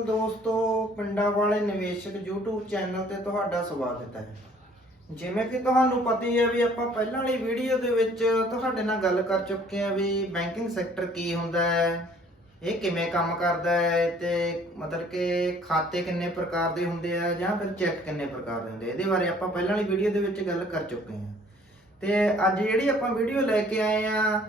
ਅਕਾਲ ਦੋਸਤੋ, ਪਿੰਡਾਂ ਵਾਲੇ ਨਿਵੇਸ਼ਕ YouTube ਚੈਨਲ ਤੇ ਤੁਹਾਡਾ ਸਵਾਗਤ ਹੈ। ਜਿਵੇਂ ਕਿ ਤੁਹਾਨੂੰ ਪਤਾ ਹੀ ਹੈ ਵੀ ਆਪਾਂ ਪਹਿਲਾਂ ਵਾਲੀ ਵੀਡੀਓ ਦੇ ਵਿੱਚ ਤੁਹਾਡੇ ਨਾਲ ਗੱਲ ਕਰ ਚੁੱਕੇ ਹਾਂ ਵੀ ਬੈਂਕਿੰਗ ਸੈਕਟਰ ਕੀ ਹੁੰਦਾ ਹੈ, ਇਹ ਕਿਵੇਂ ਕੰਮ ਕਰਦਾ ਹੈ, ਤੇ ਮਤਲਬ ਕਿ ਖਾਤੇ ਕਿੰਨੇ ਪ੍ਰਕਾਰ ਦੇ ਹੁੰਦੇ ਆ ਜਾਂ ਫਿਰ ਚੈੱਕ ਕਿੰਨੇ ਪ੍ਰਕਾਰ ਦੇ ਹੁੰਦੇ ਇਹਦੇ ਬਾਰੇ ਆਪਾਂ ਪਹਿਲਾਂ ਵਾਲੀ ਵੀਡੀਓ ਦੇ ਵਿੱਚ ਗੱਲ ਕਰ ਚੁੱਕੇ ਹਾਂ। ਤੇ ਅੱਜ ਜਿਹੜੀ ਆਪਾਂ ਵੀਡੀਓ ਲੈ ਕੇ ਆਏ ਆ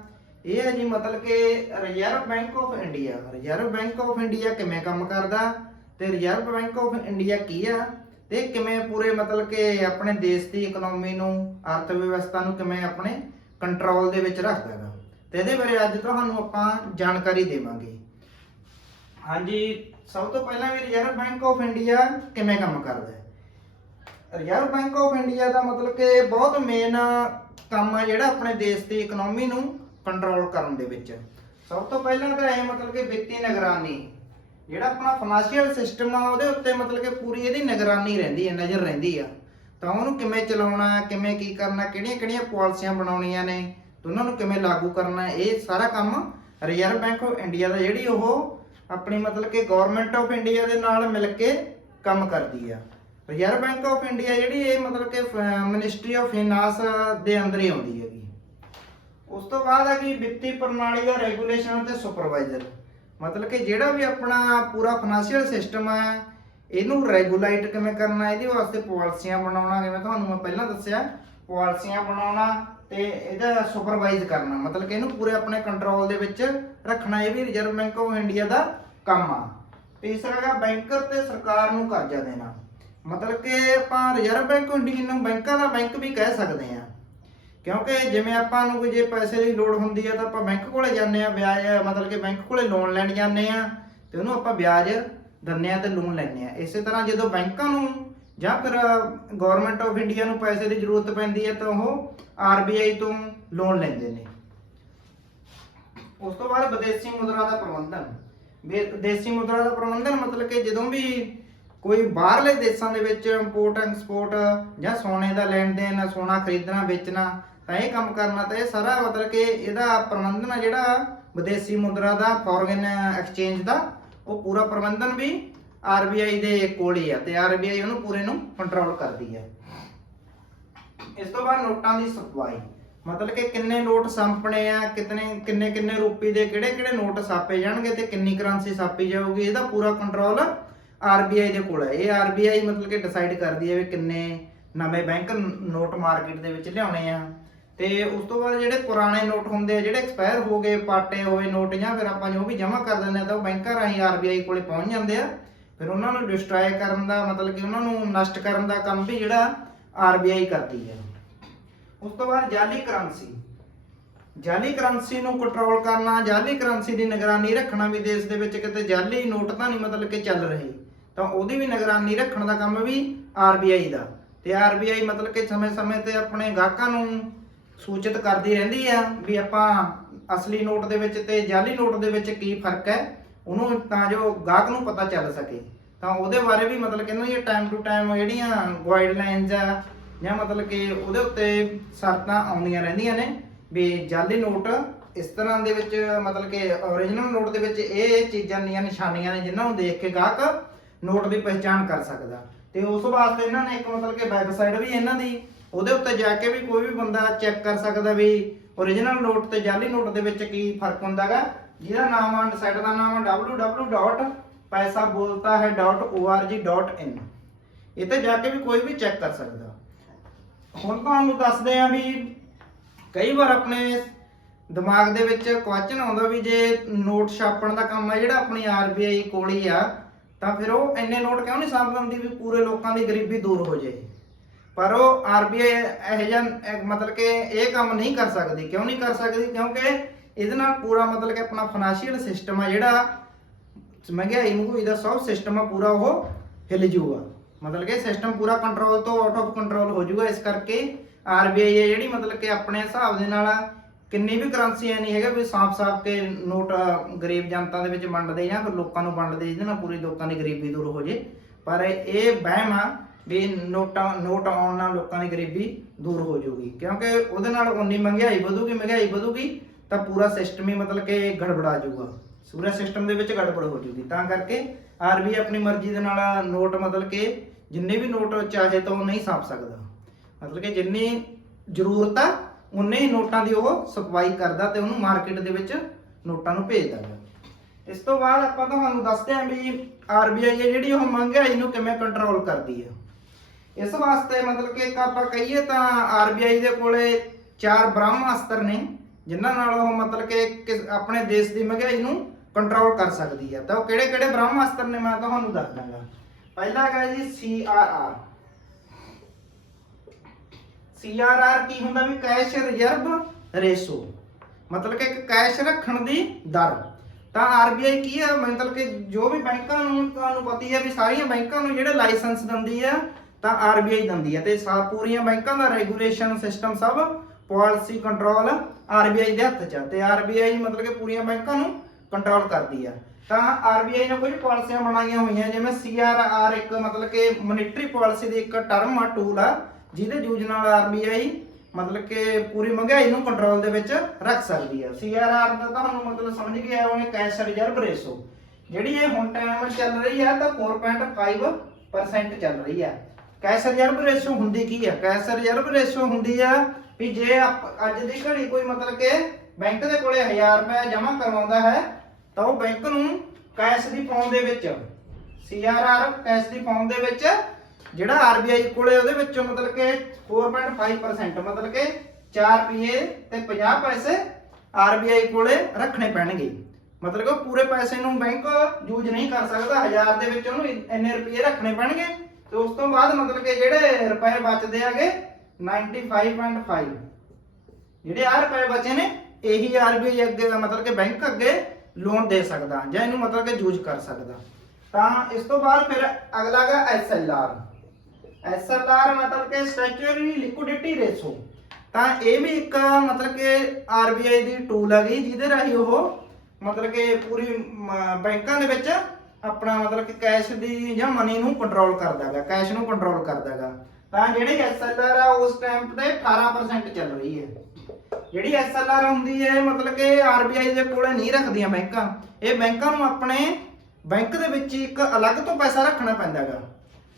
ਇਹ ਹੈ ਜੀ ਮਤਲਬ ਕਿ reserve bank of India reserve bank of India ਕਿਵੇਂ ਕੰਮ ਕਰਦਾ ਤੇ ਰਿਜ਼ਰਵ ਬੈਂਕ ਆਫ ਇੰਡੀਆ ਕੀ ਆ ਤੇ ਕਿਵੇਂ ਪੂਰੇ ਮਤਲਬ ਕਿ ਆਪਣੇ ਦੇਸ਼ ਦੀ ਇਕਨੋਮੀ ਨੂੰ ਅਰਥ ਵਿਵਸਥਾ ਨੂੰ ਕਿਵੇਂ ਆਪਣੇ ਕੰਟਰੋਲ ਦੇ ਵਿੱਚ ਰੱਖਦਾ ਗਾ। ਤੇ ਇਹਦੇ ਬਾਰੇ ਅੱਜ ਤੁਹਾਨੂੰ ਆਪਾਂ ਜਾਣਕਾਰੀ ਦੇਵਾਂਗੇ। ਹਾਂਜੀ, ਸਭ ਤੋਂ ਪਹਿਲਾਂ ਵੀ ਰਿਜ਼ਰਵ ਬੈਂਕ ਆਫ ਇੰਡੀਆ ਕਿਵੇਂ ਕੰਮ ਕਰਦਾ ਹੈ? ਰਿਜ਼ਰਵ ਬੈਂਕ ਆਫ ਇੰਡੀਆ ਦਾ ਮਤਲਬ ਕਿ ਬਹੁਤ ਮੇਨ ਕੰਮ ਆ ਜਿਹੜਾ ਆਪਣੇ ਦੇਸ਼ ਦੀ ਇਕਨੋਮੀ ਨੂੰ ਕੰਟਰੋਲ ਕਰਨ ਦੇ ਵਿੱਚ। ਸਭ ਤੋਂ ਪਹਿਲਾਂ ਤਾਂ ਇਹ ਮਤਲਬ ਕਿ ਵਿੱਤੀ ਨਿਗਰਾਨੀ, ਜਿਹੜਾ ਆਪਣਾ ਫਾਈਨੈਂਸ਼ੀਅਲ ਸਿਸਟਮ ਆ, ਉਹਦੇ ਉੱਤੇ ਮਤਲਬ ਕਿ ਪੂਰੀ ਇਹਦੀ ਨਿਗਰਾਨੀ ਰਹਿੰਦੀ ਹੈ, ਨਜ਼ਰ ਰਹਿੰਦੀ ਆ। ਤਾਂ ਉਹਨੂੰ ਕਿਵੇਂ ਚਲਾਉਣਾ, ਕਿਵੇਂ ਕੀ ਕਰਨਾ, ਕਿਹੜੀਆਂ ਕਿਹੜੀਆਂ ਪਾਲਿਸੀਆਂ ਬਣਾਉਣੀਆਂ ਨੇ, ਤੇ ਉਹਨਾਂ ਨੂੰ ਕਿਵੇਂ ਲਾਗੂ ਕਰਨਾ, ਇਹ ਸਾਰਾ ਕੰਮ ਰਿਜ਼ਰਵ ਬੈਂਕ ਆਫ ਇੰਡੀਆ ਦਾ ਜਿਹੜੀ ਉਹ ਆਪਣੀ ਮਤਲਬ ਕਿ ਗਵਰਨਮੈਂਟ ਆਫ ਇੰਡੀਆ ਦੇ ਨਾਲ ਮਿਲ ਕੇ ਕੰਮ ਕਰਦੀ ਆ। ਰਿਜ਼ਰਵ ਬੈਂਕ ਆਫ ਇੰਡੀਆ ਜਿਹੜੀ ਇਹ ਮਤਲਬ ਕਿ ਮਿਨਿਸਟਰੀ ਆਫ ਫਾਈਨਾਂਸ ਦੇ ਅੰਦਰ ਹੀ ਆਉਂਦੀ ਹੈ। ਉਸ ਤੋਂ ਬਾਅਦ ਹੈ ਕਿ ਵਿੱਤੀ ਪ੍ਰਣਾਲੀ ਦਾ ਰੈਗੂਲੇਸ਼ਨ ਤੇ ਸੁਪਰਵਾਈਜ਼ਰ ਮਤਲਬ ਕਿ ਜਿਹੜਾ ਵੀ ਆਪਣਾ ਪੂਰਾ ਫਾਈਨੈਂਸ਼ੀਅਲ ਸਿਸਟਮ ਹੈ ਇਹਨੂੰ ਰੈਗੂਲੇਟ ਕਿਵੇਂ ਕਰਨਾ, ਇਹਦੇ ਵਾਸਤੇ ਪਾਲਿਸੀਆਂ ਬਣਾਉਣਾ, ਜਿਵੇਂ ਤੁਹਾਨੂੰ ਮੈਂ ਪਹਿਲਾਂ ਦੱਸਿਆ ਪਾਲਿਸੀਆਂ ਬਣਾਉਣਾ ਤੇ ਇਹਦਾ ਸੁਪਰਵਾਈਜ਼ ਕਰਨਾ। ਮਤਲਬ ਕਿ ਇਹਨੂੰ ਪੂਰੇ ਆਪਣੇ ਕੰਟਰੋਲ ਦੇ ਵਿੱਚ ਰੱਖਣਾ, ਇਹ ਵੀ ਰਿਜ਼ਰਵ ਬੈਂਕ ਆਫ ਇੰਡੀਆ ਦਾ ਕੰਮ ਆ। ਤੀਸਰਾ ਹੈਗਾ ਬੈਂਕਰ ਤੇ ਸਰਕਾਰ ਨੂੰ ਕਰਜ਼ਾ ਦੇਣਾ। ਮਤਲਬ ਕਿ ਆਪਾਂ ਰਿਜ਼ਰਵ ਬੈਂਕ ਆਫ ਇੰਡੀਆ ਨੂੰ ਬੈਂਕਾਂ ਦਾ ਬੈਂਕ ਵੀ ਕਹਿ ਸਕਦੇ ਆ ਕਿਉਂਕਿ ਜਿਵੇਂ ਆਪਾਂ ਨੂੰ ਕੋਈ ਜੇ ਪੈਸੇ ਦੀ ਲੋੜ ਹੁੰਦੀ ਹੈ ਤਾਂ ਆਪਾਂ ਬੈਂਕ ਕੋਲੇ ਜਾਂਦੇ ਆ, ਵਿਆਜ ਮਤਲਬ ਕਿ ਬੈਂਕ ਕੋਲੇ ਲੋਨ ਲੈਣ ਜਾਂਦੇ ਆ ਤੇ ਉਹਨੂੰ ਆਪਾਂ ਵਿਆਜ ਦਿੰਦੇ ਆ ਤੇ ਲੋਨ ਲੈਂਦੇ ਆ। ਇਸੇ ਤਰ੍ਹਾਂ ਜਦੋਂ ਬੈਂਕਾਂ ਨੂੰ ਜਾਂ ਫਿਰ ਗਵਰਨਮੈਂਟ ਆਫ ਇੰਡੀਆ ਨੂੰ ਪੈਸੇ ਦੀ ਜ਼ਰੂਰਤ ਪੈਂਦੀ ਹੈ ਤਾਂ ਉਹ ਆਰਬੀਆਈ ਤੋਂ ਲੋਨ ਲੈਂਦੇ ਨੇ। ਉਸ ਤੋਂ ਬਾਅਦ ਵਿਦੇਸ਼ੀ ਮੁਦਰਾ ਦਾ ਪ੍ਰਬੰਧਨ। ਵਿਦੇਸ਼ੀ ਮੁਦਰਾ ਦਾ ਪ੍ਰਬੰਧਨ ਮਤਲਬ ਕਿ ਜਦੋਂ ਵੀ ਕੋਈ ਬਾਹਰਲੇ ਦੇਸ਼ਾਂ ਦੇ ਵਿੱਚ ਇੰਪੋਰਟ ਐਕਸਪੋਰਟ ਜਾਂ ਸੋਨੇ ਦਾ ਲੈਣ ਦੇਣ, ਸੋਨਾ ਖਰੀਦਣਾ, ਵੇਚਣਾ ਤਾਂ ਇਹ ਕੰਮ ਕਰਨਾ ਤਾਂ ਇਹ ਸਾਰਾ ਮਤਲਬ ਕਿ ਇਹਦਾ ਪ੍ਰਬੰਧਨ ਆ ਜਿਹੜਾ ਵਿਦੇਸ਼ੀ ਮੁਦਰਾ ਦਾ ਫੋਰਨ ਐਕਸਚੇਂਜ ਦਾ, ਉਹ ਪੂਰਾ ਪ੍ਰਬੰਧਨ ਵੀ ਆਰਬੀਆਈ ਦੇ ਕੋਲ ਹੀ ਆ ਤੇ ਆਰਬੀਆਈ ਉਹਨੂੰ ਪੂਰੇ ਨੂੰ ਕੰਟਰੋਲ ਕਰਦੀ ਹੈ ਇਸ ਤੋਂ ਬਾਅਦ ਨੋਟਾਂ ਦੀ ਸਪਲਾਈ ਮਤਲਬ ਕਿ ਕਿੰਨੇ ਨੋਟ ਸੰਪਣੇ ਆ, ਕਿਤਨੇ, ਕਿੰਨੇ ਕਿੰਨੇ ਰੁਪਏ ਦੇ ਕਿਹੜੇ ਕਿਹੜੇ ਨੋਟ ਛਾਪੇ ਜਾਣਗੇ ਤੇ ਕਿੰਨੀ ਕਰੰਸੀ ਸਾਪੀ ਜਾਊਗੀ, ਇਹਦਾ ਪੂਰਾ ਕੰਟਰੋਲ ਆਰਬੀਆਈ ਦੇ ਕੋਲ ਹੈ ਇਹ ਆਰਬੀਆਈ ਮਤਲਬ ਕਿ ਡਿਸਾਈਡ ਕਰਦੀ ਹੈ ਵੀ ਕਿੰਨੇ ਨਵੇਂ ਬੈਂਕ ਨੋਟ ਮਾਰਕੀਟ ਦੇ ਵਿੱਚ ਲਿਆਉਣੇ ਆ। ਤੇ ਉਸ ਤੋਂ ਬਾਅਦ ਜਿਹੜੇ ਪੁਰਾਣੇ ਨੋਟ ਹੁੰਦੇ ਆ, ਜਿਹੜੇ ਐਕਸਪਾਇਰ ਹੋ ਗਏ, ਪਾਟੇ ਹੋਏ ਨੋਟ ਜਾਂ ਫਿਰ ਆਪਾਂ ਜੋ ਵੀ ਜਮ੍ਹਾਂ ਕਰ ਦਿੰਦੇ ਆ, ਤਾਂ ਉਹ ਬੈਂਕਾਂ ਰਾਹੀਂ ਆਰਬੀਆਈ ਕੋਲੇ ਪਹੁੰਚ ਜਾਂਦੇ ਆ। ਫਿਰ ਉਹਨਾਂ ਨੂੰ ਡਿਸਟਰੋਏ ਕਰਨ ਦਾ ਮਤਲਬ ਕਿ ਉਹਨਾਂ ਨੂੰ ਨਸ਼ਟ ਕਰਨ ਦਾ ਕੰਮ ਵੀ ਜਿਹੜਾ ਆਰਬੀਆਈ ਕਰਦੀ ਹੈ। ਉਸ ਤੋਂ ਬਾਅਦ ਜਾਲੀ ਕਰੰਸੀ। ਜਾਲੀ ਕਰੰਸੀ ਨੂੰ ਕੰਟਰੋਲ ਕਰਨਾ, ਜਾਲੀ ਕਰੰਸੀ ਦੀ ਨਿਗਰਾਨੀ ਰੱਖਣਾ ਵੀ ਦੇਸ਼ ਦੇ ਵਿੱਚ ਕਿਤੇ ਜਾਲੀ ਨੋਟ ਤਾਂ ਨਹੀਂ ਮਤਲਬ ਕਿ ਚੱਲ ਰਹੀ, ਤਾਂ ਉਹਦੀ ਵੀ ਨਿਗਰਾਨੀ ਰੱਖਣ ਦਾ ਕੰਮ ਵੀ ਆਰਬੀਆਈ ਦਾ। ਤੇ ਆਰਬੀਆਈ ਮਤਲਬ ਕਿ ਸਮੇਂ-ਸਮੇਂ ਤੇ ਆਪਣੇ ਗਾਹਕਾਂ ਨੂੰ ਸੂਚਿਤ ਕਰਦੀ ਰਹਿੰਦੀ ਆ ਵੀ ਆਪਾਂ ਅਸਲੀ ਨੋਟ ਦੇ ਵਿੱਚ ਤੇ ਜਾਲੀ ਨੋਟ ਦੇ ਵਿੱਚ ਕੀ ਫ਼ਰਕ ਹੈ, ਉਹਨੂੰ ਤਾਂ ਜੋ ਗਾਹਕ ਨੂੰ ਪਤਾ ਚੱਲ ਸਕੇ। ਤਾਂ ਉਹਦੇ ਬਾਰੇ ਵੀ ਮਤਲਬ ਕਿ ਇਹਨਾਂ ਟਾਈਮ ਟੂ ਟਾਈਮ ਜਿਹੜੀਆਂ ਗਾਈਡਲਾਈਨਸ ਆ, ਜਾਂ ਮਤਲਬ ਕਿ ਉਹਦੇ ਉੱਤੇ ਸ਼ਰਤਾਂ ਆਉਂਦੀਆਂ ਰਹਿੰਦੀਆਂ ਨੇ ਵੀ ਜਾਲੀ ਨੋਟ ਇਸ ਤਰ੍ਹਾਂ ਦੇ ਵਿੱਚ ਮਤਲਬ ਕਿ origignal ਨੋਟ ਦੇ ਵਿੱਚ ਇਹ ਇਹ ਚੀਜ਼ਾਂ ਦੀਆਂ ਨਿਸ਼ਾਨੀਆਂ ਨੇ ਜਿਨ੍ਹਾਂ ਨੂੰ ਦੇਖ ਕੇ ਗਾਹਕ ਨੋਟ ਦੀ ਪਛਾਣ ਕਰ ਸਕਦਾ। ਤੇ ਉਸ ਵਾਸਤੇ ਇਹਨਾਂ ਨੇ ਇੱਕ ਮਤਲਬ ਕਿ ਵੈਬਸਾਈਟ ਵੀ ਇਹਨਾਂ ਦੀ ਉਹਦੇ ਉੱਤੇ ਜਾ ਕੇ ਵੀ ਕੋਈ ਵੀ ਬੰਦਾ ਚੈੱਕ ਕਰ ਸਕਦਾ ਵੀ origignal ਨੋਟ ਤੇ ਜਾਲੀ ਨੋਟ ਦੇ ਵਿੱਚ ਕੀ ਫ਼ਰਕ ਹੁੰਦਾਗਾ, ਜਿਹਦਾ ਨਾਮ ਆ ਸਾਈਟ ਦਾ ਨਾਮ ਆ www.paisabolatai.org.in ਇਹ ਤੇ ਜਾ ਕੇ ਵੀ ਕੋਈ ਵੀ ਚੈੱਕ ਕਰ ਸਕਦਾ। ਹੁਣ ਤੁਹਾਨੂੰ ਦੱਸਦੇ ਆ ਵੀ ਕਈ ਵਾਰ ਆਪਣੇ ਦਿਮਾਗ ਦੇ ਵਿੱਚ ਕੁਐਸਚਨ ਆਉਂਦਾ ਵੀ ਜੇ ਨੋਟ ਛਾਪਣ ਦਾ ਕੰਮ ਹੈ ਜਿਹੜਾ ਆਪਣੀ ਆਰਬੀਆਈ ਕੋਲ ਹੀ ਆ, ਤਾਂ ਫਿਰ ਉਹ ਇੰਨੇ ਨੋਟ ਕਿਉਂ ਨਹੀਂ ਸਾਂਭ ਦਿੰਦੀ ਵੀ ਪੂਰੇ ਲੋਕਾਂ ਦੀ ਗਰੀਬੀ ਦੂਰ ਹੋ ਜਾਏ? ਪਰ ਉਹ ਆਰਬੀਆਈ ਇਹ ਜਿਹਾ ਮਤਲਬ ਕਿ ਇਹ ਕੰਮ ਨਹੀਂ ਕਰ ਸਕਦੀ। ਕਿਉਂ ਨਹੀਂ ਕਰ ਸਕਦੀ? ਕਿਉਂਕਿ ਇਹਦੇ ਨਾਲ ਪੂਰਾ ਮਤਲਬ ਕਿ ਆਪਣਾ ਫਾਈਨੈਂਸ਼ੀਅਲ ਸਿਸਟਮ ਆ ਜਿਹੜਾ ਮਹਿੰਗਾਈ ਮਹੂਈ ਦਾ ਸਭ ਸਿਸਟਮ ਆ, ਪੂਰਾ ਉਹ ਹਿੱਲ ਜੂਗਾ ਮਤਲਬ ਕਿ ਸਿਸਟਮ ਪੂਰਾ ਕੰਟਰੋਲ ਤੋਂ ਆਊਟ ਆਫ ਕੰਟਰੋਲ ਹੋ ਜੂਗਾ ਇਸ ਕਰਕੇ ਆਰਬੀਆਈ ਹੈ ਜਿਹੜੀ ਮਤਲਬ ਕਿ ਆਪਣੇ ਹਿਸਾਬ ਦੇ ਨਾਲ ਕਿੰਨੀ ਵੀ ਕਰੰਸੀ ਐ ਨਹੀਂ ਹੈਗਾ, ਵੀ ਸਾਫ਼-ਸਾਫ਼ ਕੇ ਨੋਟ ਗਰੀਬ ਜਨਤਾ ਦੇ ਵਿੱਚ ਵੰਡਦੇ ਜਾਂ ਫਿਰ ਲੋਕਾਂ ਨੂੰ ਵੰਡਦੇ, ਜਿਹਦੇ ਨਾਲ ਪੂਰੀ ਲੋਕਾਂ ਦੀ ਗਰੀਬੀ ਦੂਰ ਹੋ ਜੇ। ਪਰ ਇਹ ਵਹਿਮ ਆ ਵੀ ਨੋਟਾਂ ਨੋਟ ਆਉਣ ਨਾਲ ਲੋਕਾਂ ਦੀ ਗਰੀਬੀ ਦੂਰ ਹੋ ਜਾਊਗੀ। ਕਿਉਂਕਿ ਉਹਦੇ ਨਾਲ ਉਨੀ ਮਹਿੰਗਾਈ ਵਧੂਗੀ ਮਹਿੰਗਾਈ ਵਧੂਗੀ, ਤਾਂ ਪੂਰਾ ਸਿਸਟਮ ਹੀ ਮਤਲਬ ਕਿ ਗੜਬੜਾ ਜਾਊਗਾ। ਸੂਰਜ ਸਿਸਟਮ ਦੇ ਵਿੱਚ ਗੜਬੜ ਹੋ ਜੂਗੀ ਤਾਂ ਕਰਕੇ ਆਰਬੀਆਈ ਆਪਣੀ ਮਰਜ਼ੀ ਦੇ ਨਾਲ ਨੋਟ ਮਤਲਬ ਕਿ ਜਿੰਨੇ ਵੀ ਨੋਟ ਚਾਹੇ ਤਾਂ ਉਹ ਨਹੀਂ ਛਾਪ ਸਕਦਾ। ਮਤਲਬ ਕਿ ਜਿੰਨੀ ਜ਼ਰੂਰਤ ਆ ਉਨੇ ਹੀ ਨੋਟਾਂ ਦੀ ਉਹ ਸਪਲਾਈ ਕਰਦਾ ਤੇ ਉਹਨੂੰ ਮਾਰਕੀਟ ਦੇ ਵਿੱਚ ਨੋਟਾਂ ਨੂੰ ਭੇਜਦਾ ਗਾ। ਇਸ ਤੋਂ ਬਾਅਦ ਆਪਾਂ ਤੁਹਾਨੂੰ ਦੱਸਦੇ ਹਾਂ ਵੀ ਆਰਬੀਆਈ ਹੈ ਜਿਹੜੀ ਉਹ ਮਹਿੰਗਾਈ ਨੂੰ ਕਿਵੇਂ ਕੰਟਰੋਲ ਕਰਦੀ ਹੈ ਇਸ ਵਾਸਤੇ ਮਤਲਬ ਕਿ ਆਪਾਂ ਕਹੀਏ ਤਾਂ ਆਰਬੀਆਈ ਦੇ ਕੋਲੇ ਚਾਰ ਬ੍ਰਹਮ ਨੇ, ਜਿਨ੍ਹਾਂ ਨਾਲ ਉਹ ਮਤਲਬ ਕਿ ਆਪਣੇ ਦੇਸ਼ ਦੀ ਮਹਿੰਗਾਈ ਨੂੰ ਕੰਟਰੋਲ ਕਰ ਸਕਦੀ ਹੈ ਤਾਂ ਉਹ ਕਿਹੜੇ ਕਿਹੜੇ ਬ੍ਰਹਮ ਨੇ ਮੈਂ ਤੁਹਾਨੂੰ ਦੱਸ ਦਾਂਗਾ। ਪਹਿਲਾ ਹੈਗਾ ਜੀ ਸੀਆਰਆਰ ਸੀਆਰਆਰ ਕੀ ਹੁੰਦਾ ਵੀ ਕੈਸ਼ ਰਿਜ਼ਰਵ ਰੇਸ਼ੋ। ਮਤਲਬ ਕਿ ਕੈਸ਼ ਰੱਖਣ ਦੀ ਦਰ। ਤਾਂ ਆਰਬੀਆਈ ਕੀ ਹੈ ਮਤਲਬ ਕਿ ਜੋ ਵੀ ਬੈਂਕਾਂ ਨੂੰ ਤੁਹਾਨੂੰ ਪਤਾ ਹੀ ਹੈ ਵੀ ਸਾਰੀਆਂ ਬੈਂਕਾਂ ਨੂੰ ਜਿਹੜੇ ਲਾਇਸੈਂਸ ਦਿੰਦੀ ਹੈ ਤਾਂ ਆਰਬੀਆਈ ਦਿੰਦੀ ਹੈ ਤੇ ਸਭ ਪੂਰੀਆਂ ਬੈਂਕਾਂ ਦਾ ਰੈਗੂਲੇਸ਼ਨ ਸਿਸਟਮ ਸਭ ਪਾਲਿਸੀ ਕੰਟਰੋਲ ਆਰਬੀਆਈ ਦੇ ਹੱਥ 'ਚ ਆ। ਤੇ ਆਰਬੀਆਈ ਮਤਲਬ ਕਿ ਪੂਰੀਆਂ ਬੈਂਕਾਂ ਨੂੰ ਕੰਟਰੋਲ ਕਰਦੀ ਆ। ਤਾਂ ਆਰਬੀਆਈ ਨੇ ਕੁਝ ਪਾਲਿਸੀਆਂ ਬਣਾਈਆਂ ਹੋਈਆਂ, ਜਿਵੇਂ ਸੀਆਰਆਰ ਇੱਕ ਮਤਲਬ ਕਿ ਮੋਨਿਟਰੀ ਪਾਲਿਸੀ ਦੀ ਇੱਕ ਟਰਮ ਆ ਟੂਲ ਆ, ਜਿਹਦੇ ਯੂਜ਼ ਨਾਲ ਆਰਬੀਆਈ ਮਤਲਬ ਕਿ ਪੂਰੀ ਮਹਿੰਗਾਈ ਨੂੰ ਕੰਟਰੋਲ ਦੇ ਵਿੱਚ ਰੱਖ ਸਕਦੀ ਹੈ ਸੀਆਰਆਰ ਦਾ ਤੁਹਾਨੂੰ ਮਤਲਬ ਸਮਝ ਗਿਆ ਹੋਵੇ ਕੈਸ਼ ਰਿਜ਼ਰਵ ਰੇਸ਼ੋ ਜਿਹੜੀ ਇਹ ਹੁਣ ਟਾਈਮ ਚੱਲ ਰਹੀ ਹੈ ਤਾਂ 4.5% ਚੱਲ ਰਹੀ ਹੈ ਕੈਸ਼ ਰਿਜ਼ਰਵ ਰੇਸ਼ੋ ਹੁੰਦੀ ਕੀ ਹੈ ਕੈਸ਼ ਰਿਜ਼ਰਵ ਰੇਸ਼ੋ ਹੁੰਦੀ ਆ ਵੀ ਜੇ ਆਪ- ਅੱਜ ਦੀ ਘੜੀ ਕੋਈ ਮਤਲਬ ਕਿ ਬੈਂਕ ਦੇ ਕੋਲੇ 1000 ਰੁਪਏ ਜਮ੍ਹਾਂ ਕਰਵਾਉਂਦਾ ਹੈ, ਤਾਂ ਉਹ ਬੈਂਕ ਨੂੰ ਕੈਸ਼ ਦੀ ਫਾਰਮ ਦੇ ਵਿੱਚ ਸੀਆਰਆਰ ਕੈਸ਼ ਦੀ ਫਾਰਮ ਦੇ ਵਿੱਚ, ਜਿਹੜਾ ਆਰਬੀਆਈ ਕੋਲੇ ਉਹਦੇ ਵਿੱਚੋਂ ਮਤਲਬ ਕਿ 4.5% ਮਤਲਬ ਕਿ 4 ਰੁਪਏ ਤੇ 50 ਪੈਸੇ ਆਰਬੀਆਈ ਕੋਲੇ ਰੱਖਣੇ ਪੈਣਗੇ। ਮਤਲਬ ਕਿ ਪੂਰੇ ਪੈਸੇ ਨੂੰ ਬੈਂਕ ਯੂਜ਼ ਨਹੀਂ ਕਰ ਸਕਦਾ 1000 ਦੇ ਵਿੱਚ ਉਹਨੂੰ ਇੰਨੇ ਰੁਪਏ ਰੱਖਣੇ ਪੈਣਗੇ। ਤੇ ਉਸ ਤੋਂ ਬਾਅਦ ਮਤਲਬ ਕਿ ਜਿਹੜੇ ਰੁਪਏ ਬਚਦੇ ਆਗੇ 95.5 ਜਿਹੜੇ ਆ ਰੁਪਏ ਬਚੇ ਨੇ, ਇਹੀ ਆਰਬੀਆਈ ਅੱਗੇ ਮਤਲਬ ਕਿ ਬੈਂਕ ਅੱਗੇ ਲੋਨ ਦੇ ਸਕਦਾ ਜਾਂ ਇਹਨੂੰ ਮਤਲਬ ਕਿ ਯੂਜ਼ ਕਰ ਸਕਦਾ। ਤਾਂ ਇਸ ਤੋਂ ਬਾਅਦ ਫਿਰ ਅਗਲਾ ਹੈਗਾ ਐਸਐਲਆਰ ਐਸਐਲਆਰ ਮਤਲਬ ਕਿ ਸਟੈਚੂਰੀ ਲਿਕੁਇਡਿਟੀ ਰੇਸ਼ੋ ਤਾਂ ਇਹ ਵੀ ਇੱਕ ਮਤਲਬ ਕਿ ਆਰਬੀਆਈ ਦੀ ਟੂਲ ਹੈਗੀ ਜਿਹਦੇ ਰਾਹੀਂ ਉਹ ਮਤਲਬ ਕਿ ਪੂਰੀ ਬੈਂਕਾਂ ਦੇ ਵਿੱਚ ਆਪਣਾ ਮਤਲਬ ਕਿ ਕੈਸ਼ ਦੀ ਜਾਂ ਮਨੀ ਨੂੰ ਕੰਟਰੋਲ ਕਰਦਾ ਹੈਗਾ ਕੈਸ਼ ਨੂੰ ਕੰਟਰੋਲ ਕਰਦਾ ਹੈਗਾ ਤਾਂ ਜਿਹੜੀ ਐਸਐਲਆਰ ਆ, ਉਸ ਟਾਈਮ ਤੇ 18% ਚੱਲ ਰਹੀ ਹੈ। ਜਿਹੜੀ ਐਸਐਲਆਰ ਹੁੰਦੀ ਹੈ, ਮਤਲਬ ਕਿ ਆਰਬੀਆਈ ਦੇ ਕੋਲੇ ਨਹੀਂ ਰੱਖਦੀਆਂ ਬੈਂਕਾਂ। ਇਹ ਬੈਂਕਾਂ ਨੂੰ ਆਪਣੇ ਬੈਂਕ ਦੇ ਵਿੱਚ ਇੱਕ ਅਲੱਗ ਤੋਂ ਪੈਸਾ ਰੱਖਣਾ ਪੈਂਦਾ ਹੈਗਾ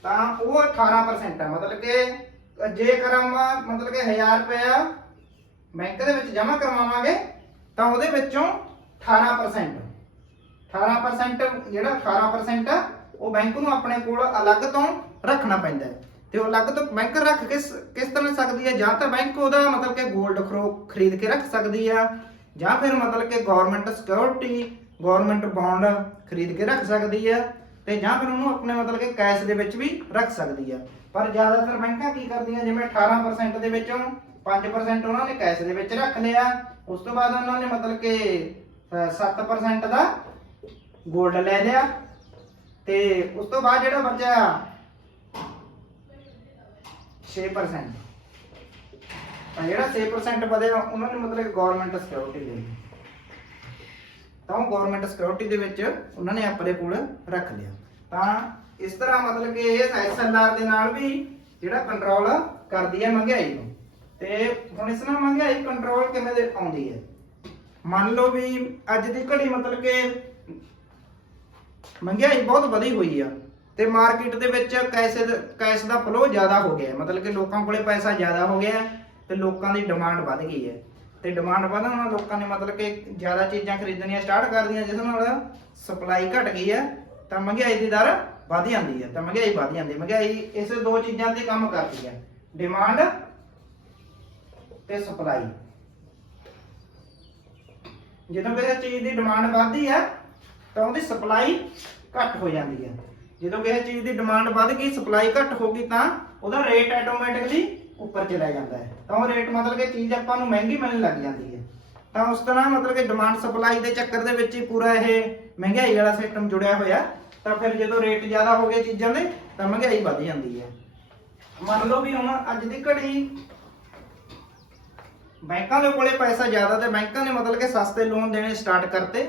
ਤਾਂ ਉਹ 18% ਹੈ ਮਤਲਬ ਕਿ ਜੇਕਰ ਆਪਾਂ, ਮਤਲਬ ਕਿ 1000 ਰੁਪਇਆ ਬੈਂਕ ਦੇ ਵਿੱਚ ਜਮ੍ਹਾਂ ਕਰਵਾਵਾਂਗੇ, ਤਾਂ ਉਹਦੇ ਵਿੱਚੋਂ 18% 18% ਜਿਹੜਾ 18% ਆ ਉਹ ਬੈਂਕ ਨੂੰ ਆਪਣੇ ਕੋਲ ਅਲੱਗ ਤੋਂ ਰੱਖਣਾ ਪੈਂਦਾ ਹੈ। ਤੇ ਉਹ ਅਲੱਗ ਤੋਂ ਬੈਂਕ ਰੱਖ ਕੇ ਕਿਸ ਤਰ੍ਹਾਂ ਸਕਦੀ ਹੈ? ਜਾਂ ਤਾਂ ਬੈਂਕ ਉਹਦਾ ਮਤਲਬ ਕਿ 골ਡ ਖਰੀਦ ਕੇ ਰੱਖ ਸਕਦੀ ਆ ਜਾਂ ਫਿਰ ਮਤਲਬ ਕਿ ਗਵਰਨਮੈਂਟ ਸਿਕਿਉਰਿਟੀ ਗਵਰਨਮੈਂਟ ਬੌਂਡ ਖਰੀਦ ਕੇ ਰੱਖ ਸਕਦੀ ਆ ਤੇ ਜਾਂ ਫਿਰ ਉਹਨੂੰ ਆਪਣੇ ਮਤਲਬ ਕਿ ਕੈਸ਼ ਦੇ ਵਿੱਚ ਵੀ ਰੱਖ ਸਕਦੀ ਆ। ਪਰ ਜ਼ਿਆਦਾਤਰ ਬੈਂਕਾਂ ਕੀ ਕਰਦੀਆਂ ਜਿਵੇਂ 18% ਦੇ ਵਿੱਚੋਂ 5% ਉਹਨਾਂ ਨੇ ਕੈਸ਼ ਦੇ ਵਿੱਚ ਰੱਖ ਲਿਆ ਉਸ ਤੋਂ ਬਾਅਦ ਉਹਨਾਂ ਨੇ ਮਤਲਬ ਕਿ ਅ, 7% ਦਾ 골ਡ ਲੈ ਲਿਆ ਤੇ ਉਸ ਤੋਂ ਬਾਅਦ ਜਿਹੜਾ ਬਚਿਆ 6% ਤਾਂ ਜਿਹੜਾ 6% ਵਧਿਆ ਉਹਨਾਂ ਨੇ ਮਤਲਬ ਗਵਰਨਮੈਂਟ ਸਿਕਿਉਰਿਟੀ ਲਈ। ਤਾਂ ਉਹ ਗਵਰਨਮੈਂਟ ਸਿਕਿਉਰਿਟੀ ਦੇ ਵਿੱਚ ਉਹਨਾਂ ਨੇ ਆਪਣੇ ਕੋਲ ਰੱਖ ਲਿਆ। ਤਾਂ ਇਸ ਤਰ੍ਹਾਂ ਮਤਲਬ ਕਿ ਇਹ ਐਸਐਲਆਰ ਦੇ ਨਾਲ ਵੀ ਜਿਹੜਾ ਕੰਟਰੋਲ ਕਰਦੀ ਹੈ ਮਹਿੰਗਾਈ ਨੂੰ। ਤੇ ਹੁਣ ਇਸ ਨਾਲ ਮਹਿੰਗਾਈ ਕੰਟਰੋਲ ਕਿਵੇਂ ਦੇ ਆਉਂਦੀ ਹੈ? ਮੰਨ ਲਓ ਵੀ ਅੱਜ ਦੀ ਘੜੀ ਮਤਲਬ ਕਿ ਮਹਿੰਗਾਈ ਬਹੁਤ ਵਧੀ ਹੋਈ ਆ। ਤੇ ਮਾਰਕੀਟ ਦੇ ਵਿੱਚ ਕੈਸ਼ ਦਾ ਕੈਸ਼ ਦਾ ਫਲੋ ਜ਼ਿਆਦਾ ਹੋ ਗਿਆ ਮਤਲਬ ਕਿ ਲੋਕਾਂ ਕੋਲੇ ਪੈਸਾ ਜ਼ਿਆਦਾ ਹੋ ਗਿਆ ਹੈ ਤੇ ਲੋਕਾਂ ਦੀ ਡਿਮਾਂਡ ਵੱਧ ਗਈ ਹੈ। ਤੇ ਡਿਮਾਂਡ ਵਧਣ ਨਾਲ ਲੋਕਾਂ ਨੇ ਮਤਲਬ ਕਿ ਜ਼ਿਆਦਾ ਚੀਜ਼ਾਂ ਖਰੀਦਣੀਆਂ ਸਟਾਰਟ ਕਰ ਦਿੱਤੀਆਂ, ਜਿਸ ਨਾਲ ਸਪਲਾਈ ਘਟ ਗਈ ਹੈ, ਤਾਂ ਮਹਿੰਗਾਈ ਦੀ ਦਰ ਵਧ ਜਾਂਦੀ ਹੈ। ਤਾਂ ਮਹਿੰਗਾਈ ਵਧ ਜਾਂਦੀ ਹੈ। ਮਹਿੰਗਾਈ ਇਸ ਦੋ ਚੀਜ਼ਾਂ ਤੇ ਕੰਮ ਕਰਦੀ ਹੈ। ਡਿਮਾਂਡ ਤੇ ਸਪਲਾਈ ਜਦੋਂ ਕਿਸੇ ਚੀਜ਼ ਦੀ ਡਿਮਾਂਡ ਵੱਧਦੀ ਹੈ ਤਾਂ ਉਹਦੀ ਸਪਲਾਈ ਘੱਟ ਹੋ ਜਾਂਦੀ ਹੈ। ਜਦੋਂ ਕਿਸੇ ਚੀਜ਼ ਦੀ ਡਿਮਾਂਡ ਵੱਧ ਗਈ, ਸਪਲਾਈ ਘੱਟ ਹੋ ਗਈ ਤਾਂ ਉਹਦਾ ਰੇਟ ਆਟੋਮੈਟਿਕਲੀ ਉੱਪਰ ਚਲਾ ਜਾਂਦਾ ਹੈ। ਤਾਂ ਉਹ ਰੇਟ ਮਤਲਬ ਕਿ ਚੀਜ਼ ਆਪਾਂ ਨੂੰ ਮਹਿੰਗੀ ਮਿਲਣ ਲੱਗ ਜਾਂਦੀ ਹੈ। ਤਾਂ ਉਸ ਤਰ੍ਹਾਂ ਮਤਲਬ ਕਿ ਡਿਮਾਂਡ ਸਪਲਾਈ ਦੇ ਚੱਕਰ ਦੇ ਵਿੱਚ ਹੀ ਪੂਰਾ ਇਹ ਮਹਿੰਗਾਈ ਵਾਲਾ ਸਿਸਟਮ ਜੁੜਿਆ ਹੋਇਆ। ਤਾਂ ਫਿਰ ਜਦੋਂ ਰੇਟ ਜ਼ਿਆਦਾ ਹੋ ਗਏ ਚੀਜ਼ਾਂ ਦੇ, ਤਾਂ ਮਹਿੰਗਾਈ ਵੱਧ ਜਾਂਦੀ ਹੈ। ਮੰਨ ਲਓ ਵੀ ਹੁਣ ਅੱਜ ਦੀ ਘੜੀ ਬੈਂਕਾਂ ਦੇ ਕੋਲੇ ਪੈਸਾ ਜ਼ਿਆਦਾ ਤੇ ਬੈਂਕਾਂ ਨੇ ਮਤਲਬ ਕਿ ਸਸਤੇ ਲੋਨ ਦੇਣੇ ਸਟਾਰਟ ਕਰਤੇ।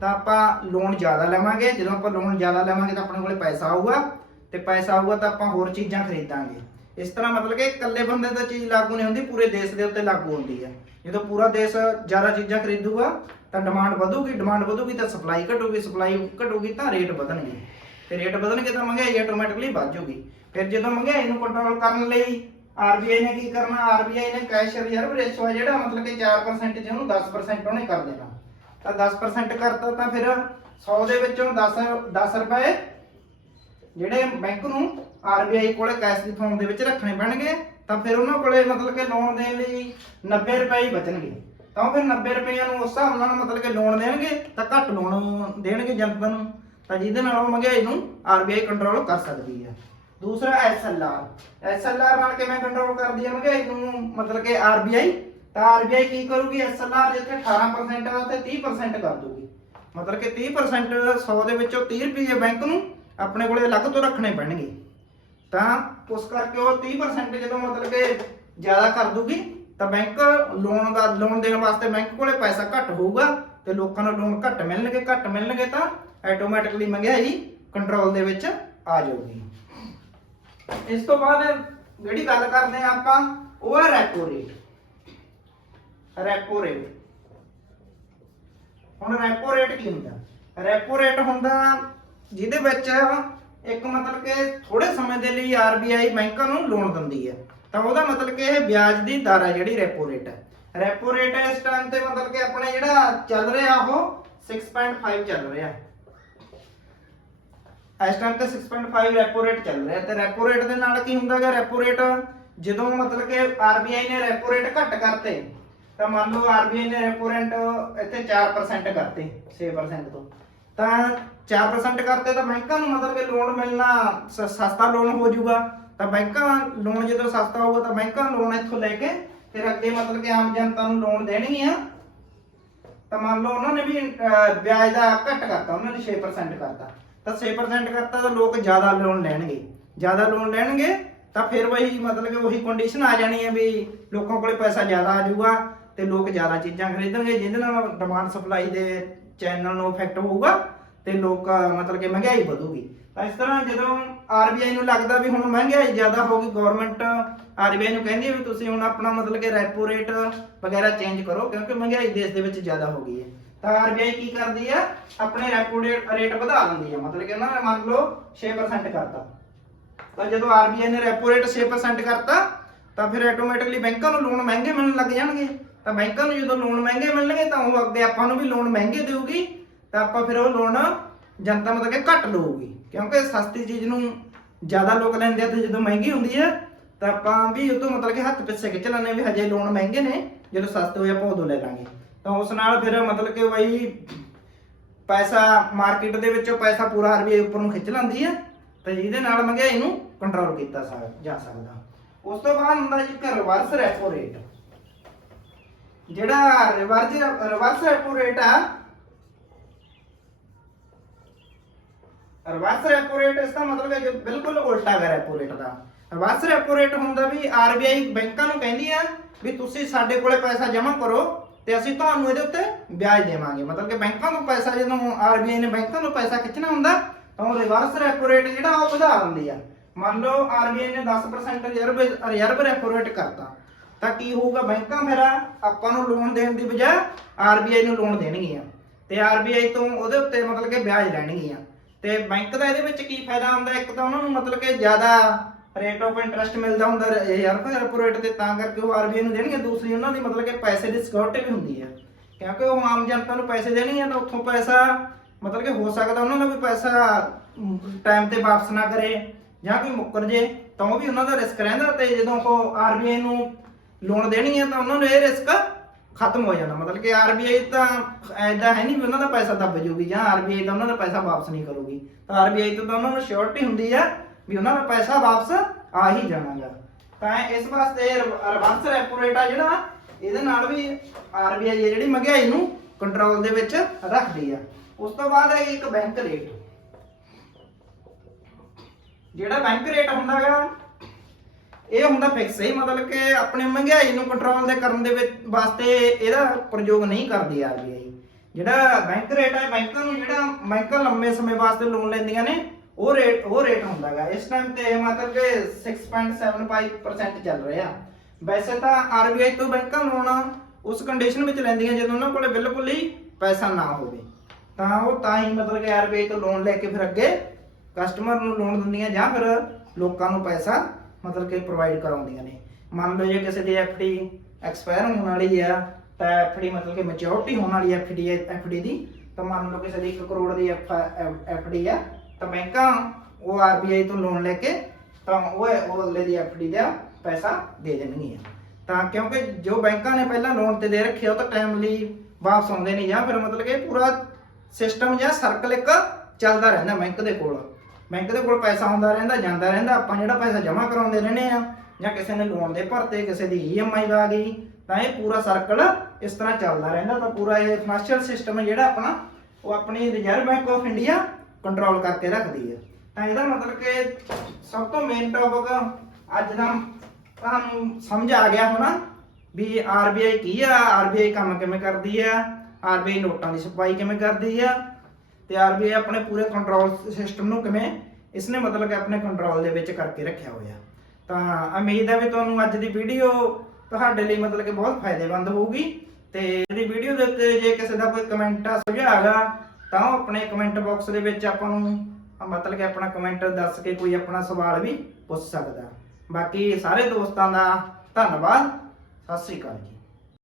ਤਾਂ ਆਪਾਂ ਲੋਨ ਜ਼ਿਆਦਾ ਲਵਾਂਗੇ। ਜਦੋਂ ਆਪਾਂ ਲੋਨ ਜ਼ਿਆਦਾ ਲਵਾਂਗੇ ਤਾਂ ਆਪਣੇ ਕੋਲੇ ਪੈਸਾ ਆਊਗਾ। ਤੇ ਪੈਸਾ ਆਊਗਾ ਤਾਂ ਆਪਾਂ ਹੋਰ ਚੀਜ਼ਾਂ ਖਰੀਦਾਂਗੇ। ਇਸ ਤਰ੍ਹਾਂ ਮਤਲਬ ਕਿ ਇਕੱਲੇ ਬੰਦੇ ਤੇ ਚੀਜ਼ ਲਾਗੂ ਨਹੀਂ ਹੁੰਦੀ, ਪੂਰੇ ਦੇਸ਼ ਦੇ ਉੱਤੇ ਲਾਗੂ ਹੁੰਦੀ ਹੈ। ਜਦੋਂ ਪੂਰਾ ਦੇਸ਼ ਜ਼ਿਆਦਾ ਚੀਜ਼ਾਂ ਖਰੀਦੂਗਾ, ਤਾਂ ਡਿਮਾਂਡ ਵਧੂਗੀ ਡਿਮਾਂਡ ਵਧੂਗੀ ਤਾਂ ਸਪਲਾਈ ਘਟੂਗੀ ਸਪਲਾਈ ਘਟੂਗੀ ਤਾਂ ਰੇਟ ਵਧਣਗੇ। ਤੇ ਰੇਟ ਵਧਣਗੇ ਤਾਂ ਮਹਿੰਗਾਈ ਆਟੋਮੈਟਿਕਲੀ ਵੱਧ ਜਾਊਗੀ। ਫਿਰ ਜਦੋਂ ਮਹਿੰਗਾਈ ਨੂੰ ਕੰਟਰੋਲ ਕਰਨ ਲਈ ਆਰਬੀਆਈ ਨੇ ਕੀ ਕਰਨਾ? ਆਰਬੀਆਈ ਨੇ ਕੈਸ਼ ਰਿਜ਼ਰਵ ਰੇਸ਼ੋ ਜਿਹੜਾ, ਮਤਲਬ ਕਿ 4% ਜਿਹਨੂੰ 10% ਉਹਨੇ ਕਰ ਦੇਣਾ। ਤਾਂ 10% ਕਰਤਾ ਤਾਂ ਫਿਰ 100 ਦੇ ਵਿੱਚੋਂ 10 10 ਰੁਪਏ ਜਿਹੜੇ ਬੈਂਕ ਨੂੰ ਆਰਬੀਆਈ ਕੋਲੇ ਕੈਸ਼ ਦੀ ਫਾਰਮ ਦੇ ਵਿੱਚ ਰੱਖਣੇ ਪੈਣਗੇ, ਤਾਂ ਫਿਰ ਉਹਨਾਂ ਕੋਲੇ ਮਤਲਬ ਕਿ ਲੋਨ ਦੇਣ ਲਈ 90 ਰੁਪਏ ਹੀ ਬਚਣਗੇ। ਤਾਂ ਉਹ ਫਿਰ 90 ਰੁਪਈਆਂ ਨੂੰ ਉਸ ਹਿਸਾਬ ਨਾਲ ਮਤਲਬ ਕਿ ਲੋਨ ਦੇਣਗੇ, ਤਾਂ ਘੱਟ ਲੋਨ ਦੇਣਗੇ ਜਨਤਾ ਨੂੰ, ਤਾਂ ਜਿਹਦੇ ਨਾਲ ਉਹ ਮਹਿੰਗਾਈ ਨੂੰ ਆਰਬੀਆਈ ਕੰਟਰੋਲ ਕਰ ਸਕਦੀ ਹੈ। ਦੂਸਰਾ ਐਸਐਲਆਰ ਐਸਐਲਆਰ ਨਾਲ ਕਿਵੇਂ ਕੰਟਰੋਲ ਕਰਦੀ ਹੈ ਮਹਿੰਗਾਈ ਨੂੰ? ਮਤਲਬ ਕਿ ਆਰਬੀਆਈ ਤਾਂ ਆਰਬੀਆਈ ਕੀ ਕਰੂਗੀ? ਐਸਐਲਆਰ ਜਿੱਥੇ 18% ਹੈ ਉੱਥੇ 30% ਕਰ ਦੂਗੀ। ਮਤਲਬ ਕਿ 30% 100 ਦੇ ਵਿੱਚੋਂ 30 ਰੁਪਏ ਬੈਂਕ ਨੂੰ ਆਪਣੇ ਕੋਲੇ ਅਲੱਗ ਤੋਂ ਰੱਖਣੇ ਪੈਣਗੇ। ਤਾਂ ਉਸ ਕਰਕੇ ਉਹ 30% ਜਦੋਂ ਮਤਲਬ ਕਿ ਜ਼ਿਆਦਾ ਕਰ ਦੂਗੀ, ਤਾਂ ਬੈਂਕ ਲੋਨ ਦਾ ਲੋਨ ਦੇਣ ਵਾਸਤੇ ਬੈਂਕ ਕੋਲੇ ਪੈਸਾ ਘੱਟ ਹੋਊਗਾ ਤੇ ਲੋਕਾਂ ਨੂੰ ਲੋਨ ਘੱਟ ਮਿਲਣਗੇ। ਘੱਟ ਮਿਲਣਗੇ ਤਾਂ ਆਟੋਮੈਟਿਕਲੀ ਮਹਿੰਗਾਈ ਕੰਟਰੋਲ ਦੇ ਵਿੱਚ ਆ ਜਾਊਗੀ। ਇਸ ਤੋਂ ਬਾਅਦ ਜਿਹੜੀ ਗੱਲ ਕਰਦੇ ਆ ਆਪਾਂ, ਉਹ ਹੈ ਰੈਪੋ ਰੇਟ ਰੈਪੋ ਰੇਟ ਹੁਣ ਰੈਪੋ ਰੇਟ ਕੀ ਹੁੰਦਾ? ਰੈਪੋ ਰੇਟ ਹੁੰਦਾ ਜਿਹਦੇ ਵਿੱਚ ਇੱਕ ਮਤਲਬ ਕਿ ਥੋੜੇ ਸਮੇਂ ਦੇ ਲਈ ਆਰਬੀਆਈ ਬੈਂਕਾਂ ਨੂੰ ਲੋਨ ਦਿੰਦੀ ਹੈ। ਤਾਂ ਉਹਦਾ ਮਤਲਬ ਕਿ ਇਹ ਵਿਆਜ ਦੀ ਦਰ ਹੈ ਜਿਹੜੀ ਰੈਪੋ ਰੇਟ ਹੈ। ਰੈਪੋ ਰੇਟ ਇਸ ਟਾਈਮ ਤੇ ਮਤਲਬ ਕਿ ਆਪਣੇ ਜਿਹੜਾ ਚੱਲ ਰਿਹਾ ਉਹ 6.5 ਚੱਲ ਰਿਹਾ। ਇਸ ਟਾਈਮ ਤੇ 6.5 ਰੈਪੋ ਰੇਟ ਚੱਲ ਰਿਹਾ। ਤੇ ਰੈਪੋ ਰੇਟ ਦੇ ਨਾਲ ਕੀ ਹੁੰਦਾਗਾ ਰੈਪੋ ਰੇਟ ਜਦੋਂ ਮਤਲਬ ਕਿ ਆਰਬੀਆਈ ਨੇ ਰੈਪੋ ਰੇਟ ਘੱਟ ਕਰਤੇ ਤਾਂ ਮੰਨ ਲਓ ਆਰਬੀਆਈ ਨੇ ਰੈਪੋ ਰੇਟ ਇੱਥੇ 4% ਕਰਤੇ 6% ਤੋਂ। ਤਾਂ 4% ਕਰਤੇ ਤਾਂ ਬੈਂਕਾਂ ਨੂੰ ਮਤਲਬ ਕਿ ਲੋਨ ਮਿਲਣਾ ਸ- ਸਸਤਾ ਲੋਨ ਹੋ ਜਾਊਗਾ। ਤਾਂ ਬੈਂਕਾਂ ਲੋਨ ਜਦੋਂ ਸਸਤਾ ਹੋਊਗਾ ਤਾਂ ਬੈਂਕਾਂ ਲੋਨ ਇੱਥੋਂ ਲੈ ਕੇ ਫਿਰ ਅੱਗੇ ਮਤਲਬ ਕਿ ਆਮ ਜਨਤਾ ਨੂੰ ਲੋਨ ਦੇਣਗੀਆਂ। ਤਾਂ ਮੰਨ ਲਓ ਉਹਨਾਂ ਨੇ ਵੀ ਅਹ, ਵਿਆਜ ਦਾ ਘੱਟ ਕਰਤਾ ਉਹਨਾਂ ਨੇ 6% ਕਰਤਾ। ਤਾਂ 6% ਕਰਤਾ ਤਾਂ ਲੋਕ ਜ਼ਿਆਦਾ ਲੋਨ ਲੈਣਗੇ। ਜ਼ਿਆਦਾ ਲੋਨ ਲੈਣਗੇ ਤਾਂ ਫਿਰ ਵਹੀ ਮਤਲਬ ਕਿ ਉਹੀ ਕੰਡੀਸ਼ਨ ਆ ਜਾਣੀ ਹੈ ਵੀ ਲੋਕਾਂ ਕੋਲੇ ਪੈਸਾ ਜ਼ਿਆਦਾ ਆ ਜਾਊਗਾ। ਤੇ ਲੋਕ ਜ਼ਿਆਦਾ ਚੀਜ਼ਾਂ ਖਰੀਦਣਗੇ, ਜਿਹਦੇ ਨਾਲ ਡਿਮਾਂਡ ਸਪਲਾਈ ਦੇ ਚੈਨਲ ਨੂੰ ਇਫੈਕਟ ਹੋਊਗਾ ਤੇ ਲੋਕ, ਮਤਲਬ ਕਿ ਮਹਿੰਗਾਈ ਵਧੂਗੀ। ਤਾਂ ਇਸ ਤਰ੍ਹਾਂ ਜਦੋਂ ਆਰਬੀਆਈ ਨੂੰ ਲੱਗਦਾ ਵੀ ਹੁਣ ਮਹਿੰਗਾਈ ਜ਼ਿਆਦਾ ਹੋ ਗਈ ਗਵਰਨਮੈਂਟ ਆਰਬੀਆਈ ਨੂੰ ਕਹਿੰਦੀ ਹੈ ਵੀ ਤੁਸੀਂ ਹੁਣ ਆਪਣਾ ਮਤਲਬ ਕਿ ਰੈਪੋ ਰੇਟ ਵਗੈਰਾ ਚੇਂਜ ਕਰੋ, ਕਿਉਂਕਿ ਮਹਿੰਗਾਈ ਦੇਸ਼ ਦੇ ਵਿੱਚ ਜ਼ਿਆਦਾ ਹੋ ਗਈ ਹੈ। ਤਾਂ ਆਰਬੀਆਈ ਕੀ ਕਰਦੀ ਹੈ ਆਪਣੇ ਰੈਪੋ ਰੇਟ ਵਧਾ ਦਿੰਦੀ ਹੈ ਮਤਲਬ ਕਿ ਉਹਨਾਂ ਨੇ ਮੰਨ ਲਓ 6% ਕਰਤਾ। ਤਾਂ ਜਦੋਂ ਆਰਬੀਆਈ ਨੇ ਰੈਪੋ ਰੇਟ 6% ਕਰਤਾ, ਤਾਂ ਫਿਰ ਆਟੋਮੈਟਿਕਲੀ ਬੈਂਕਾਂ ਨੂੰ ਲੋਨ ਮਹਿੰਗੇ ਮਿਲਣ ਲੱਗ ਜਾਣਗੇ। ਤਾਂ ਬੈਂਕਾਂ ਨੂੰ ਜਦੋਂ ਲੋਨ ਮਹਿੰਗੇ ਮਿਲਣਗੇ ਤਾਂ ਉਹ ਅੱਗੇ ਆਪਾਂ ਨੂੰ ਵੀ ਲੋਨ ਮਹਿੰਗੇ ਦੇਊਗੀ, ਤਾਂ ਆਪਾਂ ਫਿਰ ਉਹ ਲੋਨ ਜਨਤਾ ਮਤਲਬ ਕਿ ਘੱਟ ਲਊਗੀ। ਕਿਉਂਕਿ ਸਸਤੀ ਚੀਜ਼ ਨੂੰ ਜ਼ਿਆਦਾ ਲੋਕ ਲੈਂਦੇ ਆ ਤੇ ਜਦੋਂ ਮਹਿੰਗੀ ਹੁੰਦੀ ਹੈ, ਤਾਂ ਆਪਾਂ ਵੀ ਉਹ ਤੋਂ ਮਤਲਬ ਕਿ ਹੱਥ ਪਿੱਛੇ ਖਿੱਚ ਲੈਂਦੇ ਵੀ ਹਜੇ ਲੋਨ ਮਹਿੰਗੇ ਨੇ, ਜਦੋਂ ਸਸਤੇ ਹੋਏ ਆਪਾਂ ਉਦੋਂ ਲੈ ਲਾਂਗੇ। ਤਾਂ ਉਸ ਨਾਲ ਫਿਰ ਮਤਲਬ ਕਿ ਬਈ ਪੈਸਾ ਮਾਰਕੀਟ ਦੇ ਵਿੱਚੋਂ ਪੈਸਾ ਪੂਰਾ ਆਰਬੀਆਈ ਉੱਪਰ ਨੂੰ ਖਿੱਚ ਲੈਂਦੀ ਹੈ, ਤੇ ਜਿਹਦੇ ਨਾਲ ਮਹਿੰਗਾਈ ਨੂੰ ਕੰਟਰੋਲ ਕੀਤਾ ਜਾ ਸਕਦਾ। ਉਸ ਤੋਂ ਬਾਅਦ ਹੁੰਦਾ ਜੀ ਘਰ ਰਿਵਰਸ ਰੈਪੋ ਰੇਟ ਜਿਹੜਾ ਰਿਵਰਸ ਰਿਵਰਸ ਰੈਪੋ ਰੇਟ ਆ, ਰਿਵਰਸ ਰੈਪੋ ਰੇਟ ਇਸ ਦਾ ਮਤਲਬ ਹੈ ਕਿ ਬਿਲਕੁਲ ਉਲਟਾ ਹੈ ਰੈਪੋ ਰੇਟ ਦਾ। ਰਿਵਰਸ ਰੈਪੋ ਰੇਟ ਹੁੰਦਾ ਵੀ ਆਰਬੀਆਈ ਬੈਂਕਾਂ ਨੂੰ ਕਹਿੰਦੀ ਆ ਵੀ ਤੁਸੀਂ ਸਾਡੇ ਕੋਲੇ ਪੈਸਾ ਜਮ੍ਹਾਂ ਕਰੋ ਤੇ ਅਸੀਂ ਤੁਹਾਨੂੰ ਇਹਦੇ ਉੱਤੇ ਵਿਆਜ ਦੇਵਾਂਗੇ। ਮਤਲਬ ਕਿ ਬੈਂਕਾਂ ਨੂੰ ਪੈਸਾ, ਜਦੋਂ ਆਰਬੀਆਈ ਨੇ ਬੈਂਕਾਂ ਨੂੰ ਪੈਸਾ ਖਿੱਚਣਾ ਹੁੰਦਾ, ਤਾਂ ਉਹ ਰਿਵਰਸ ਰੈਪੋ ਰੇਟ ਜਿਹੜਾ ਉਹ ਵਧਾ ਦਿੰਦੀ ਆ। ਮੰਨ ਲਓ ਆਰਬੀਆਈ ਨੇ 10% ਰਿਜ਼ਰਵ ਰਿਜ਼ਰਵ ਰੈਪੋ ਰੇਟ ਕਰਤਾ। ਤਾਂ ਕੀ ਹੋਊਗਾ ਬੈਂਕਾਂ ਫਿਰ ਆਪਾਂ ਨੂੰ ਲੋਨ ਦੇਣ ਦੀ ਬਜਾਏ ਆਰਬੀਆਈ ਨੂੰ ਲੋਨ ਦੇਣਗੀਆਂ ਤੇ ਆਰਬੀਆਈ ਤੋਂ ਉਹਦੇ ਉੱਤੇ ਮਤਲਬ ਕਿ ਵਿਆਜ ਲੈਣਗੀਆਂ ਤੇ ਬੈਂਕ ਦਾ ਇਹਦੇ ਵਿੱਚ ਕੀ ਫਾਇਦਾ ਹੁੰਦਾ? ਇੱਕ ਤਾਂ ਉਹਨਾਂ ਨੂੰ ਮਤਲਬ ਕਿ ਜ਼ਿਆਦਾ ਰੇਟ ਆਫ ਇੰਟਰਸਟ ਮਿਲਦਾ ਹੁੰਦਾ ਰਿਜ਼ਰਵ ਰੈਪੋ ਤੇ, ਤਾਂ ਕਰਕੇ ਉਹ ਆਰਬੀਆਈ ਨੂੰ ਦੇਣਗੇ ਦੂਸਰੀ ਉਹਨਾਂ ਦੀ ਮਤਲਬ ਕਿ ਪੈਸੇ ਦੀ ਸਿਕਿਉਰਿਟੀ ਵੀ ਹੁੰਦੀ ਹੈ ਕਿਉਂਕਿ ਉਹ ਆਮ ਜਨਤਾ ਨੂੰ ਪੈਸੇ ਦੇਣਗੇ ਤਾਂ ਉੱਥੋਂ ਪੈਸਾ ਮਤਲਬ ਕਿ ਹੋ ਸਕਦਾ ਉਹਨਾਂ ਦਾ ਵੀ ਪੈਸਾ ਟਾਈਮ ਤੇ ਵਾਪਸ ਨਾ ਕਰੇ ਜਾਂ ਕੋਈ ਮੁੱਕਰ ਜੇ, ਤਾਂ ਉਹ ਵੀ ਉਹਨਾਂ ਦਾ ਰਿਸਕ ਰਹਿੰਦਾ ਤੇ ਜਦੋਂ ਉਹ ਆਰਬੀਆਈ ਨੂੰ ਲੋਨ ਦੇਣੀ ਹੈ ਤਾਂ ਉਹਨਾਂ ਨੂੰ ਇਹ ਰਿਸਕ ਖਤਮ ਹੋ ਜਾਣਾ। ਮਤਲਬ ਕਿ ਆਰਬੀਆਈ ਤਾਂ ਐਦਾਂ ਹੈ ਨਹੀਂ ਵੀ ਉਹਨਾਂ ਦਾ ਪੈਸਾ ਦੱਬ ਜੂਗੀ ਜਾਂ ਆਰਬੀਆਈ ਤਾਂ ਉਹਨਾਂ ਦਾ ਪੈਸਾ ਵਾਪਸ ਨਹੀਂ ਕਰੂਗੀ। ਤਾਂ ਆਰਬੀਆਈ ਤੋਂ ਤਾਂ ਉਹਨਾਂ ਨੂੰ ਸ਼ੋਰਟੀ ਹੁੰਦੀ ਆ ਵੀ ਉਹਨਾਂ ਦਾ ਪੈਸਾ ਵਾਪਸ ਆ ਹੀ ਜਾਣਾਗਾ। ਤਾਂ ਇਸ ਵਾਸਤੇ ਰਿਵਰਸ ਰੈਪੋ ਰੇਟ ਆ ਜਿਹੜਾ, ਇਹਦੇ ਨਾਲ ਵੀ ਆਰਬੀਆਈ ਜਿਹੜੀ ਮਹਿੰਗਾਈ ਨੂੰ ਕੰਟਰੋਲ ਦੇ ਵਿੱਚ ਰੱਖਦੀ ਆ। ਉਸ ਤੋਂ ਬਾਅਦ ਹੈ ਇੱਕ ਬੈਂਕ ਰੇਟ ਜਿਹੜਾ ਬੈਂਕ ਰੇਟ ਹੁੰਦਾ ਹੈਗਾ ਇਹ ਹੁੰਦਾ ਫਿਕਸ ਹੀ ਮਤਲਬ ਕਿ ਆਪਣੇ ਮਹਿੰਗਾਈ ਨੂੰ ਕੰਟਰੋਲ ਦੇ ਕਰਨ ਦੇ ਵਿੱਚ ਵਾਸਤੇ ਇਹਦਾ ਪ੍ਰਯੋਗ ਨਹੀਂ ਕਰਦੀ ਆਰਬੀਆਈ ਜਿਹੜਾ ਬੈਂਕ ਰੇਟ ਹੈ ਬੈਂਕਾਂ ਨੂੰ ਜਿਹੜਾ ਬੈਂਕਾਂ ਲੰਮੇ ਸਮੇਂ ਵਾਸਤੇ ਲੋਨ ਲੈਂਦੀਆਂ ਨੇ, ਉਹ ਰੇਟ ਉਹ ਰੇਟ ਹੁੰਦਾਗਾ ਇਸ ਟਾਈਮ ਤੇ ਮਤਲਬ ਕਿ 6.75% ਚੱਲ ਰਿਹਾ। ਵੈਸੇ ਤਾਂ ਆਰਬੀਆਈ ਤੋਂ ਬੈਂਕਾਂ ਲੋਨ ਉਸ ਕੰਡੀਸ਼ਨ ਵਿੱਚ ਲੈਂਦੀਆਂ ਜਦੋਂ ਉਹਨਾਂ ਕੋਲੇ ਬਿਲਕੁਲ ਹੀ ਪੈਸਾ ਨਾ ਹੋਵੇ। ਤਾਂ ਉਹ ਤਾਂ ਹੀ ਮਤਲਬ ਕਿ ਆਰਬੀਆਈ ਤੋਂ ਲੋਨ ਲੈ ਕੇ ਫਿਰ ਅੱਗੇ ਕਸਟਮਰ ਨੂੰ ਲੋਨ ਦਿੰਦੀਆਂ ਜਾਂ ਫਿਰ ਲੋਕਾਂ ਨੂੰ ਪੈਸਾ ਮਤਲਬ ਕਿ ਪ੍ਰੋਵਾਈਡ ਕਰਾਉਂਦੀਆਂ ਨੇ। ਮੰਨ ਲਓ ਜੇ ਕਿਸੇ ਦੀ ਐਫਡੀ ਐਕਸਪਾਇਰ ਹੋਣ ਵਾਲੀ ਆ, ਤਾਂ ਐਫਡੀ ਮਤਲਬ ਕਿ ਮੈਚੁਰਿਟੀ ਹੋਣ ਵਾਲੀ ਐਫਡੀ ਐਫਡੀ ਦੀ। ਤਾਂ ਮੰਨ ਲਓ ਕਿਸੇ ਦੀ 1 ਕਰੋੜ ਦੀ ਐਫਡੀ ਆ, ਤਾਂ ਬੈਂਕਾਂ ਉਹ ਆਰਬੀਆਈ ਤੋਂ ਲੋਨ ਲੈ ਕੇ, ਤਾਂ ਉਹ ਉਹ ਅਗਲੇ ਦੀ ਐਫਡੀ ਦਾ ਪੈਸਾ ਦੇ ਦੇਣਗੀਆਂ। ਤਾਂ ਕਿਉਂਕਿ ਜੋ ਬੈਂਕਾਂ ਨੇ ਪਹਿਲਾਂ ਲੋਨ ਤੇ ਦੇ ਰੱਖਿਆ ਉਹ ਤਾਂ ਟਾਈਮਲੀ ਵਾਪਸ ਆਉਂਦੇ ਨਹੀਂ ਜਾਂ ਫਿਰ ਮਤਲਬ ਕਿ ਪੂਰਾ ਸਿਸਟਮ ਜਾਂ ਸਰਕਲ ਇੱਕ ਚੱਲਦਾ ਰਹਿੰਦਾ ਬੈਂਕ ਦੇ ਕੋਲ। ਬੈਂਕ ਦੇ ਕੋਲ ਪੈਸਾ ਆਉਂਦਾ ਰਹਿੰਦਾ, ਜਾਂਦਾ ਰਹਿੰਦਾ, ਆਪਾਂ ਜਿਹੜਾ ਪੈਸਾ ਜਮ੍ਹਾਂ ਕਰਾਉਂਦੇ ਰਹਿੰਦੇ ਆ ਜਾਂ ਕਿਸੇ ਨੇ ਲੋਨ ਦੇ ਭਰਤੇ, ਕਿਸੇ ਦੀ ਈਐਮਆਈ ਆ ਗਈ, ਤਾਂ ਇਹ ਪੂਰਾ ਸਰਕਲ ਇਸ ਤਰ੍ਹਾਂ ਚੱਲਦਾ ਰਹਿੰਦਾ, ਤਾਂ ਪੂਰਾ ਇਹ ਫਾਈਨੈਂਸ਼ੀਅਲ ਸਿਸਟਮ ਹੈ ਜਿਹੜਾ ਆਪਣਾ, ਉਹ ਆਪਣੀ reserve bank of India control ਕਰਕੇ ਰੱਖਦੀ ਹੈ। ਤਾਂ ਇਹਦਾ ਮਤਲਬ ਕਿ ਸਭ ਤੋਂ ਮੇਨ ਟੌਪਿਕ ਅੱਜ ਦਾ ਤੁਹਾਨੂੰ ਸਮਝ ਆ ਗਿਆ ਹੋਣਾ ਵੀ ਆਰਬੀਆਈ ਕੀ ਆ ਆਰਬੀਆਈ ਕੰਮ ਕਿਵੇਂ ਕਰਦੀ ਆ ਆਰਬੀਆਈ ਨੋਟਾਂ ਦੀ ਸਪਲਾਈ ਕਿਵੇਂ ਕਰਦੀ ਆ ਤੇ ਆਰਬੀਆਈ ਆਪਣੇ ਪੂਰੇ ਕੰਟਰੋਲ ਸਿਸਟਮ ਨੂੰ ਕਿਵੇਂ ਇਸਨੇ ਮਤਲਬ ਕਿ ਆਪਣੇ ਕੰਟਰੋਲ ਦੇ ਵਿੱਚ ਕਰਕੇ ਰੱਖਿਆ ਹੋਇਆ। ਤਾਂ ਉਮੀਦ ਹੈ ਵੀ ਤੁਹਾਨੂੰ ਅੱਜ ਦੀ ਵੀਡੀਓ ਤੁਹਾਡੇ ਲਈ ਮਤਲਬ ਕਿ ਬਹੁਤ ਫਾਇਦੇਮੰਦ ਹੋਊਗੀ ਤੇ ਇਹਦੀ ਵੀਡੀਓ ਦੇ ਉੱਤੇ ਜੇ ਕਿਸੇ ਦਾ ਕੋਈ ਕਮੈਂਟ ਆ, ਸੁਝਾਅ ਹੈਗਾ ਤਾਂ ਉਹ ਆਪਣੇ ਕਮੈਂਟ ਬਾਕਸ ਦੇ ਵਿੱਚ ਆਪਾਂ ਨੂੰ ਮਤਲਬ ਕਿ ਆਪਣਾ ਕਮੈਂਟ ਦੱਸ ਕੇ ਕੋਈ ਆਪਣਾ ਸਵਾਲ ਵੀ ਪੁੱਛ ਸਕਦਾ। ਬਾਕੀ ਸਾਰੇ ਦੋਸਤਾਂ ਦਾ ਧੰਨਵਾਦ। ਸਤਿ ਸ੍ਰੀ ਅਕਾਲ ਜੀ।